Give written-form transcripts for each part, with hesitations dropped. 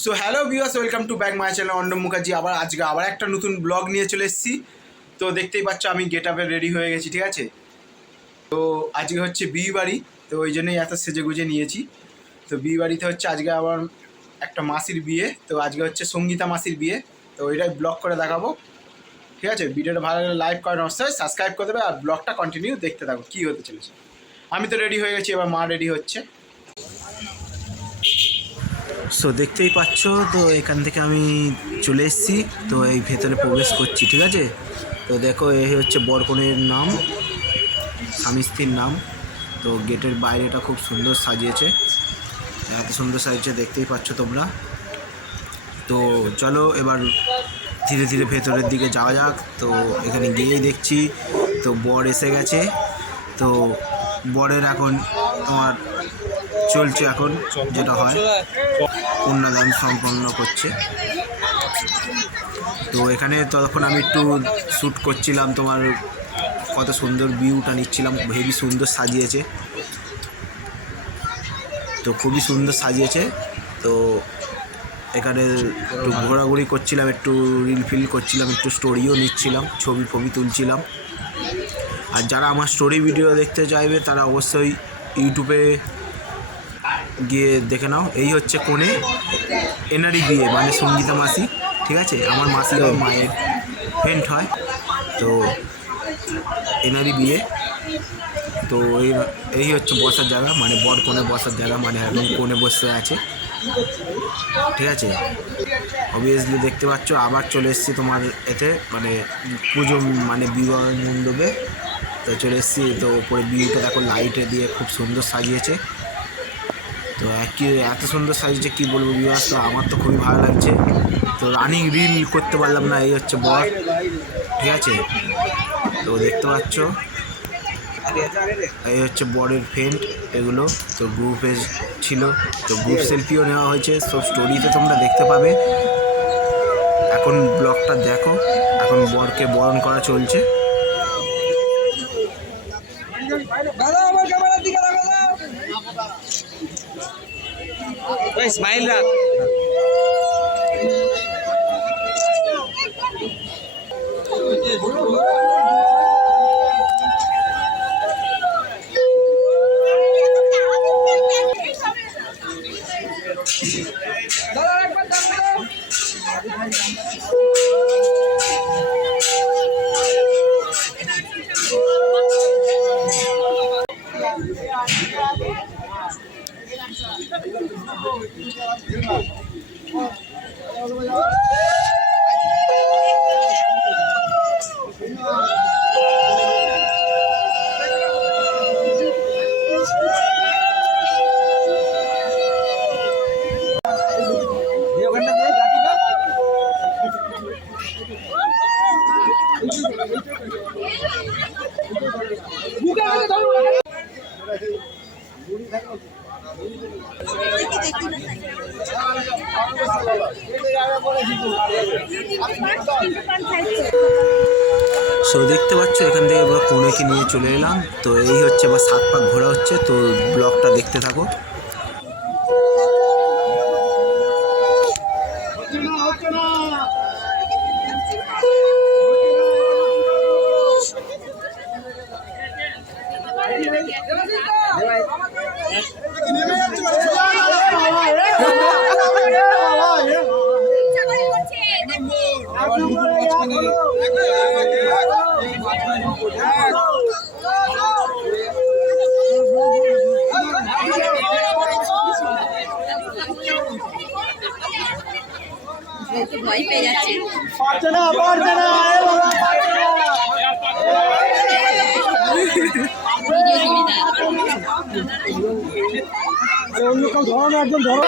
So hello viewers, welcome to back my channel Arnab Mukherjee. আজকে আবার একটা নতুন ব্লগ নিয়ে চলে এসেছি। তো দেখতেই পাচ্ছ আমি গেট আপে রেডি হয়ে গেছি, ঠিক আছে। তো আজকে হচ্ছে বিয়ে বাড়ি, তো ওই জন্যই এত সেজে গুজে নিয়েছি। তো বিয়ে বাড়িতে হচ্ছে আজকে আবার একটা মাসির বিয়ে, তো আজকে হচ্ছে সঙ্গীতা মাসির বিয়ে। তো ওইটাই ব্লগ করে দেখাবো, ঠিক আছে। ভিডিওটা ভালো লাগলে লাইক করেন, অবশ্যই সাবস্ক্রাইব করে দেবে, আর ব্লগটা কন্টিনিউ দেখতে থাকো কী হতে চলেছে। আমি তো রেডি হয়ে গেছি, এবার মা রেডি হচ্ছে। সো দেখতেই পাচ্ছ, তো এখান থেকে আমি চলে এসেছি, তো এই ভেতরে প্রবেশ করছি, ঠিক আছে। তো দেখো এই হচ্ছে বরকনের নাম, স্বামী স্ত্রীর নাম। তো গেটের বাইরেটা খুব সুন্দর সাজিয়েছে, এত সুন্দর সাজিয়েছে দেখতেই পাচ্ছ তোমরা। তো চলো এবার ধীরে ধীরে ভেতরের দিকে যাওয়া যাক। তো এখানে গিয়েই দেখছি তো বর এসে গেছে। তো বরের এখন তোমার চলছে, এখন যেটা হয় কন্যাদান সম্পন্ন করছে। তো এখানে তখন আমি একটু শ্যুট করছিলাম, তোমার কত সুন্দর ভিউটা নিচ্ছিলাম, হেবি সুন্দর সাজিয়েছে, তো খুবই সুন্দর সাজিয়েছে। তো এখানে একটু ঘোরাঘুরি করছিলাম, একটু রিল ফিল করছিলাম, একটু স্টোরিও নিচ্ছিলাম, ছবি তুলছিলাম। আর যারা আমার স্টোরি ভিডিও দেখতে চাইবে তারা অবশ্যই ইউটিউবে গিয়ে দেখে নাও। এই হচ্ছে কোণে, এনারই বিয়ে, মানে সঙ্গীতা মাসি, ঠিক আছে। আমার মাসি হয়, মায়ের ফ্রেন্ড হয়, তো এনারই বিয়ে। তো এই হচ্ছে বসার জায়গা, মানে বর কোণে বসার জায়গা, মানে এখন কোণে বসে আছে, ঠিক আছে। অবভিয়াসলি দেখতে পাচ্ছ আবার চলে এসেছি তোমার এতে, মানে পুজো, মানে বিবাহ মণ্ডপে। তো চলে এসেছি, তো ওপরে বিয়েটা দেখো লাইটে দিয়ে খুব সুন্দর সাজিয়েছে। তো এত সুন্দর সাজিয়েছে কী বলবো বিবাহ, তো আমার তো খুবই ভালো লাগছে। তো রানিং রিল করতে পারলাম না। এই হচ্ছে বর, ঠিক আছে। তো দেখতে পাচ্ছ এই হচ্ছে বরের ফ্রেন্ড, এগুলো তো গ্রুপে ছিল, তো গ্রুপ সেলফিও নেওয়া হয়েছে, সব স্টোরিতে তোমরা দেখতে পাবে। এখন ব্লগটা দেখো, এখন বরকে বরণ করা চলছে। স্মাইল রাখ। সো দেখতে পাচ্ছ এখান থেকে এবার কনেকে নিয়ে চলে এলাম। তো এই হচ্ছে আবার 7 পাক ঘোরা হচ্ছে, তো ব্লগটা দেখতে থাকো। ভয় পেয়ে যাচ্ছে। অন্য কেউ ধরো না, একদম ধরো।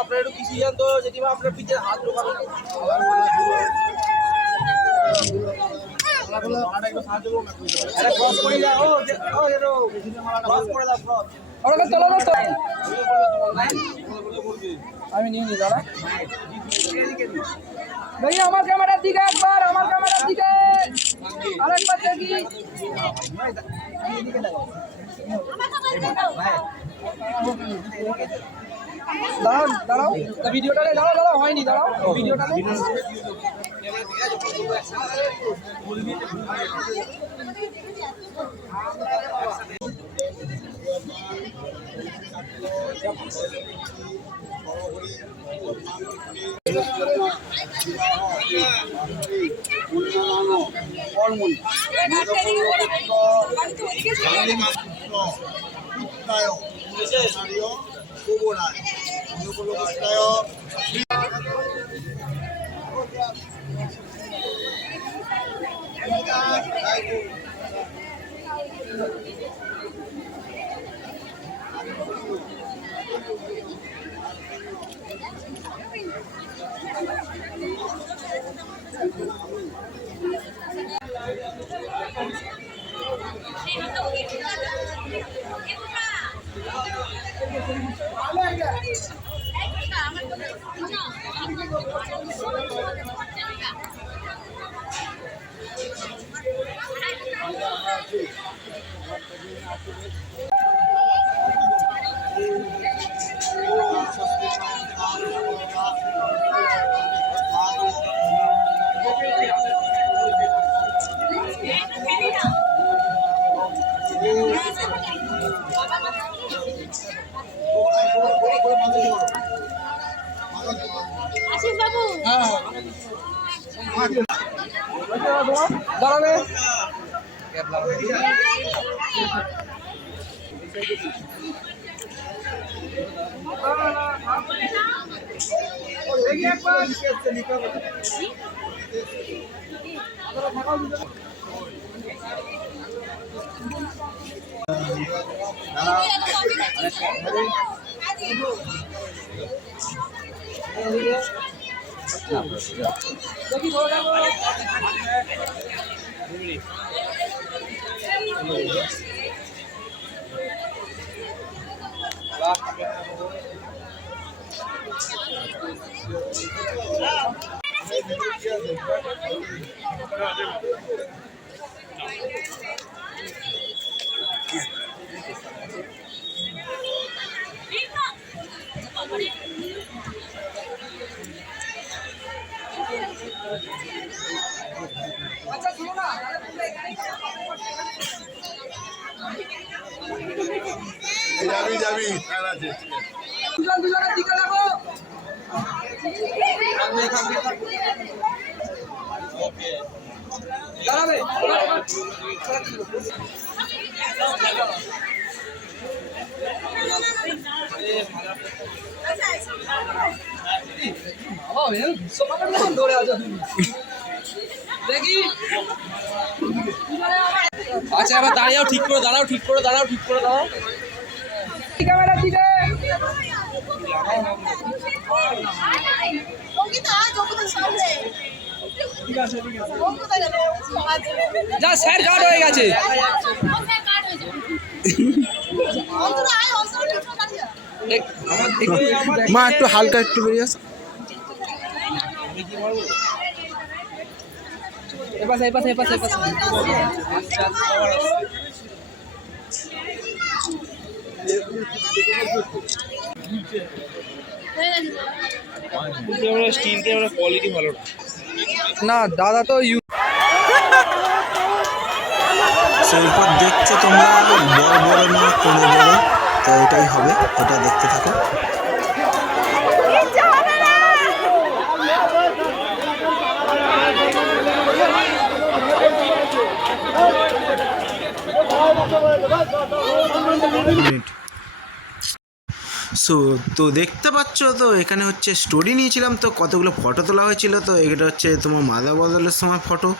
আপনার একটু কিছু জানতো যদি আপনার পিঠে হাত ঢোকানো আমি নিয়ে নি দাদা भैया আমার ক্যামেরার দিকে একবার আমার ক্যামেরার দিকে আরেকবার দেখি দাঁড়াও দাঁড়াও ভিডিওটা দাঁড়াও দাঁড়াও হয়নি দাঁড়াও ভিডিওটা আশিস বাবু দাঁড়াবে দেখি ধরে রাখো আচ্ছা শুনো না যাবি যাবি দুজনের দিকে লাগো দাঁড়াবে দৌড়ে আছো দেখি আচ্ছা এবার দাঁড়িয়েও ঠিক করে দাঁড়াও ঠিক করে দাঁড়াও ঠিক করে দাঁড়াও ক্যামেরার দিকে যা স্যার কাট হয়ে গেছে। মা একটু হালকা একটু বেরিয়ে আস। এপাশে এপাশে এপাশে এপাশে স্টিল ক্যামেরা কোয়ালিটি ভালো না দাদা তো তো এরপর দেখছো তোমরা বড় বড় না কোনো বড়, তো এটাই হবে, এটা দেখতে থাকো। সো তো দেখতে পাচ্ছ, তো এখানে হচ্ছে স্টোরি নিয়েছিলাম, তো কতগুলো ফটো তোলা হয়েছিল। তো এটা হচ্ছে তোমার মাদা বদলের সময় ফটো,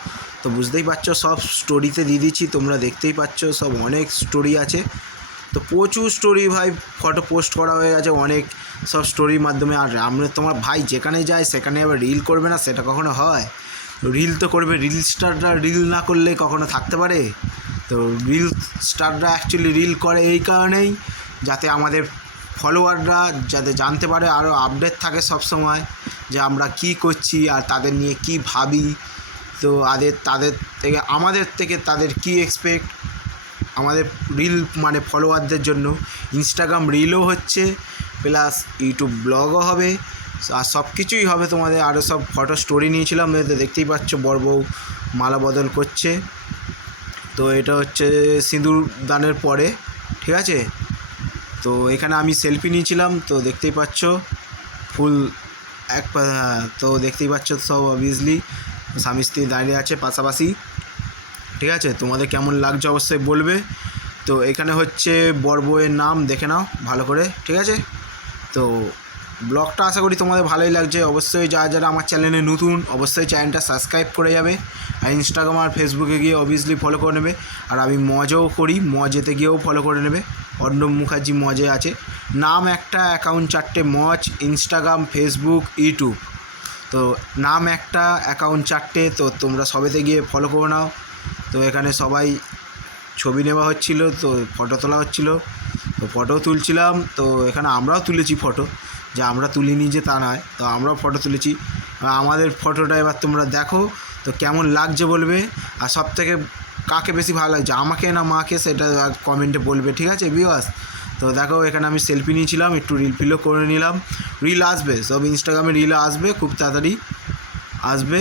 তো বুঝতেই পারছো সব স্টোরিতে দিয়ে দিচ্ছি, তোমরা দেখতেই পাচ্ছ সব অনেক স্টোরি আছে। তো প্রচুর স্টোরি ভাই ফটো পোস্ট করা হয়ে গেছে অনেক সব স্টোরির মাধ্যমে। আর আমরা তোমার ভাই যেখানে যায় সেখানে আবার রিল করবে না, সেটা কখনো হয়? রিল তো করবে, রিল স্টাররা রিল না করলে কখনো থাকতে পারে? তো রিল স্টাররা অ্যাকচুয়ালি রিল করে এই কারণেই যাতে আমাদের ফলোয়াররা যাতে জানতে পারে, আরও আপডেট থাকে সব সময় যে আমরা কি করছি আর তাদের নিয়ে কি ভাবি। তো তাদের থেকে আমাদের থেকে তাদের কি এক্সপেক্ট, আমাদের রিল মানে ফলোয়ারদের জন্য ইনস্টাগ্রাম রিলও হচ্ছে, প্লাস ইউটিউব ব্লগও হবে, আর সব কিছুই হবে তোমাদের। আরও সব ফটো স্টোরি নিয়েছিলাম, দেখতেই পাচ্ছ বড় বউ মালা বদল করছে। তো এটা হচ্ছে সিঁদুর দানের পরে, ঠিক আছে। তো এখানে আমি সেলফি নিয়েছিলাম, তো দেখতেই পাচ্ছ ফুল তো দেখতেই পাচ্ছ সব অবভিয়াসলি স্বামী স্ত্রী দাঁড়িয়ে আছে পাশাপাশি, ঠিক আছে। তোমাদের কেমন লাগছে অবশ্যই বলবে। তো এখানে হচ্ছে বড় বউয়ের নাম দেখে নাও ভালো করে, ঠিক আছে। তো ব্লগটা আশা করি তোমাদের ভালোই লাগছে। অবশ্যই যারা আমার চ্যানেলে নতুন অবশ্যই চ্যানেলটা সাবস্ক্রাইব করে যাবে, আর ইনস্টাগ্রাম আর ফেসবুকে গিয়ে অবভিয়াসলি ফলো করে নেবে। আর আমি মজও করি, মজেতে গিয়েও ফলো করে নেবে, অর্ণব মুখার্জি মজে আছে নাম একটা, অ্যাকাউন্ট 4টে, মজ ইনস্টাগ্রাম ফেসবুক ইউটিউব। তো নাম একটা, অ্যাকাউন্ট 4টে, তো তোমরা সবেতে গিয়ে ফলো করে নাও। তো এখানে সবাই ছবি নেওয়া হচ্ছিলো, তো ফটো তোলা হচ্ছিলো, তো ফটো তুলছিলাম। তো এখানে আমরাও তুলেছি ফটো, যে আমরা তুলিনি যে তা নয়, তো আমরাও ফটো তুলেছি। আমাদের ফটোটা এবার তোমরা দেখো তো কেমন লাগছে বলবে, আর সব থেকে কাকে বেশি ভালো লাগছে, আমাকে না মাকে, সেটা কমেন্টে বলবে, ঠিক আছে ভিউয়ার্স। তো দেখো এখানে আমি সেলফি নিয়েছিলাম, একটু রিল ফিলও করে নিলাম। রিল আসবে সব ইনস্টাগ্রামে, রিল আসবে খুব তাড়াতাড়ি আসবে।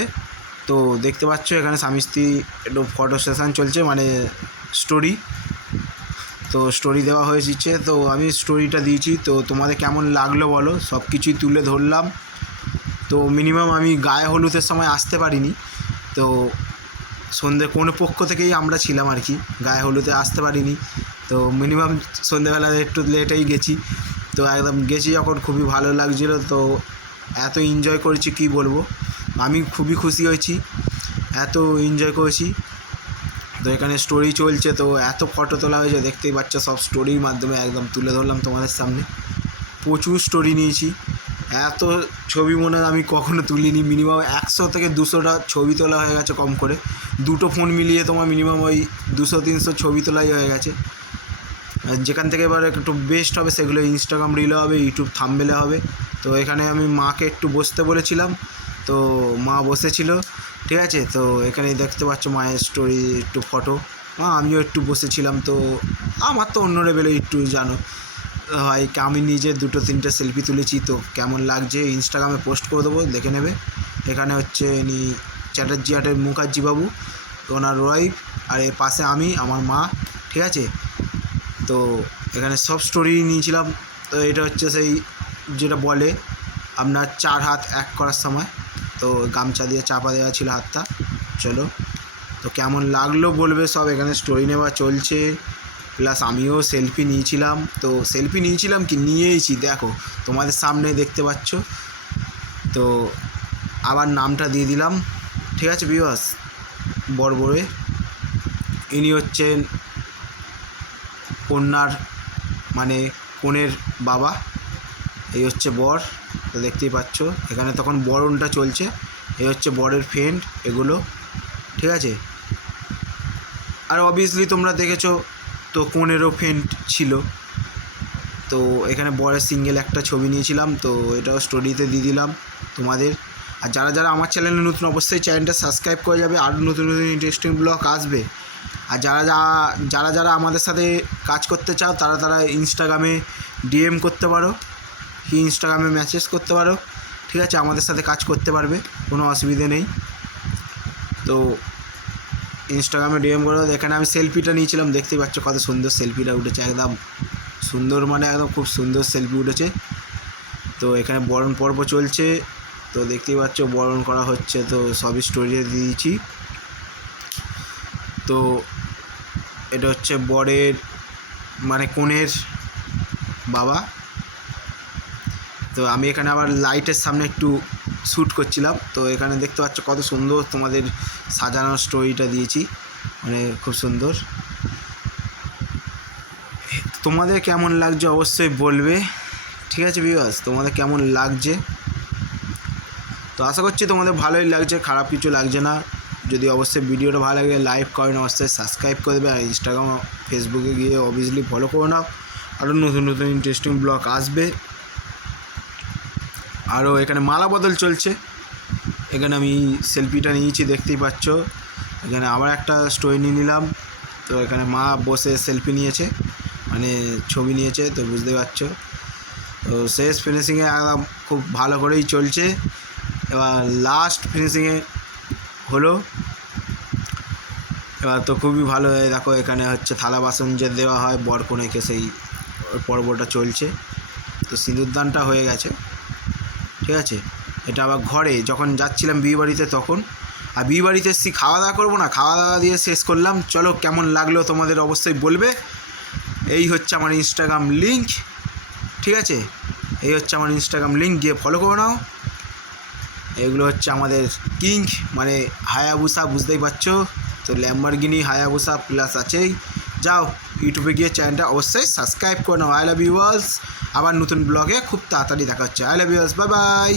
তো দেখতে পাচ্ছ এখানে স্বামী স্ত্রী একটু ফটো সেশন চলছে, মানে স্টোরি। তো স্টোরি দেওয়া হয়েছে, তো আমি স্টোরিটা দিয়েছি। তো তোমাদের কেমন লাগলো বলো, সব কিছুই তুলে ধরলাম। তো মিনিমাম আমি গায়ে হলুদের সময় আসতে পারিনি, তো সন্ধ্যে কোনো পক্ষ থেকেই আমরা ছিলাম আর কি, গায়ে হলুদে আসতে পারিনি। তো মিনিমাম সন্ধ্যেবেলা একটু লেটেই গেছি। তো একদম গেছি যখন খুবই ভালো লাগছিলো, তো এত এনজয় করেছি কি বলবো, আমি খুবই খুশি হয়েছি, এত এনজয় করেছি। তো এখানে স্টোরি চলছে, তো এত ফটো তোলা হয়েছে দেখতেই পাচ্ছ, সব স্টোরির মাধ্যমে একদম তুলে ধরলাম তোমাদের সামনে। প্রচুর স্টোরি নিয়েছি, এত ছবি মনে হয় আমি কখনো তুলিনি। মিনিমাম 100 থেকে 200টা ছবি তোলা হয়ে গেছে কম করে, দুটো ফোন মিলিয়ে তোমার মিনিমাম ওই 200-300 ছবি তোলাই হয়ে গেছে। যেখান থেকে এবার একটু বেস্ট হবে সেগুলো ইনস্টাগ্রাম রিলে হবে, ইউটিউব থাম্বনেলে হবে। তো এখানে আমি মাকে একটু বসতে বলেছিলাম, তো মা বসেছিল, ঠিক আছে। তো এখানে দেখতে পাচ্ছ মায়ের স্টোরি একটু ফটো, আমিও একটু বসেছিলাম। তো আমার তো অন্য লেভেলে একটু জানো হয়, আমি নিজে 2-3টে সেলফি তুলেছি, তো কেমন লাগছে ইনস্টাগ্রামে পোস্ট করে দেবো, দেখে নেবে। এখানে হচ্ছে ইনি চ্যাটার্জি আর্টের মুখার্জি বাবু, ওনার ওয়াইফ, আর এর পাশে আমি, আমার মা, ঠিক আছে। তো এখানে সব স্টোরি নিয়েছিলাম। তো এটা হচ্ছে সেই যেটা বলে আপনার 4 হাত এক করার সময়, তো গামছা দিয়ে চাপা দেওয়া ছিল হাতটা। চলো, তো কেমন লাগলো বলবে সব। এখানে স্টোরি নেওয়া চলছে, প্লাস আমিও সেলফি নিয়েছিলাম। তো সেলফি নিয়েছিলাম কি নিয়েইছি, দেখো তোমাদের সামনে দেখতে পাচ্ছ। তো আবার নামটা দিয়ে দিলাম, ঠিক আছে ভিউয়ার্স। বড়ে ইনি হচ্ছেন কন্যার মানে কনের বাবা, এই হচ্ছে বর, তো দেখতেই পাচ্ছ এখানে তখন বরণটা চলছে। এই হচ্ছে বরের ফ্রেন্ড এগুলো, ঠিক আছে। আর অবভিয়াসলি তোমরা দেখেছো তো কনেরও ফ্রেন্ড ছিল। তো এখানে বরের সিঙ্গেল একটা ছবি নিয়েছিলাম, তো এটাও স্টোরিতে দিয়ে দিলাম তোমাদের। আর যারা যারা আমার চ্যানেলে নতুন অবশ্যই চ্যানেলটা সাবস্ক্রাইব করে যাবে, আরও নতুন নতুন ইন্টারেস্টিং ব্লগ আসবে। আর যারা যারা আমাদের সাথে কাজ করতে চাও তারা তারা ইনস্টাগ্রামে ডিএম করতে পারো, কি ইনস্টাগ্রামে মেসেজ করতে পারো, ঠিক আছে, আমাদের সাথে কাজ করতে পারবে, কোনো অসুবিধে নেই। তো ইনস্টাগ্রামে ডিএম করো। এখানে আমি সেলফিটা নিয়েছিলাম, দেখতেই পাচ্ছ কত সুন্দর সেলফিটা উঠেছে, একদম সুন্দর, মানে একদম খুব সুন্দর সেলফি উঠেছে। তো এখানে বরণ পর্ব চলছে, তো দেখতেই পাচ্ছ বরণ করা হচ্ছে, তো সবই স্টোরিতে দিয়েছি। তো এটা হচ্ছে বরের মানে কনের বাবা। তো আমি এখানে আবার লাইটের সামনে একটু শ্যুট করছিলাম, তো এখানে দেখতে পাচ্ছ কত সুন্দর তোমাদের সাজানোর স্টোরিটা দিয়েছি, মানে খুব সুন্দর। তোমাদের কেমন লাগছে অবশ্যই বলবে, ঠিক আছে ভিউয়ার্স, তোমাদের কেমন লাগছে। তো আশা করছি তোমাদের ভালোই লাগছে, খারাপ কিছু লাগছে না। যদি অবশ্যই ভিডিওটা ভালো লাগে লাইক করেন, অবশ্যই সাবস্ক্রাইব করে দেবে। আর ইনস্টাগ্রাম ফেসবুকে গিয়ে অবভিয়াসলি ফলো করে নাও, আরও নতুন নতুন ইন্টারেস্টিং ব্লগ আসবে। আরও এখানে মালা বদল চলছে, এখানে আমি সেলফিটা নিয়েছি দেখতেই পাচ্ছ। এখানে আবার একটা স্টোরি নিয়ে নিলাম, তো এখানে মা বসে সেলফি নিয়েছে, মানে ছবি নিয়েছে, তো বুঝতে পারছো। তো শেষ ফিনিশিংয়ে একদম খুব ভালো করেই চলছে। এবার লাস্ট ফিনিশিংয়ে হলো, এবার তো খুবই ভালো। দেখো এখানে হচ্ছে থালা বাসন যে দেওয়া হয় বর কনেকে, সেই পর্বটা চলছে। তো সিঁদুরদানটা হয়ে গেছে, ঠিক আছে। এটা আবার ঘরে যখন যাচ্ছিলাম বিয়ে বাড়িতে তখন, আর বিয়ে বাড়িতে এসেছি খাওয়া দাওয়া করবো না, খাওয়া দাওয়া দিয়ে শেষ করলাম। চলো কেমন লাগলো তোমাদের অবশ্যই বলবে। এই হচ্ছে আমার ইনস্টাগ্রাম লিঙ্ক, ঠিক আছে, এই হচ্ছে আমার ইনস্টাগ্রাম লিঙ্ক, গিয়ে ফলো করে নাও। এগুলো হচ্ছে আমাদের কিং, মানে হায়াবুসা, বুঝতেই পারছো। তো ল্যাম্বরগিনি হায়াবুসা প্লাস আছেই। যাও ইউটিউবে গিয়ে চ্যানেলটা অবশ্যই সাবস্ক্রাইব করে নাও। আই লাভ ইউ অলস। আবার নতুন ব্লগে খুব তাড়াতাড়ি দেখা হচ্ছে। আই লাভ ইউ অলস, বাই বাই।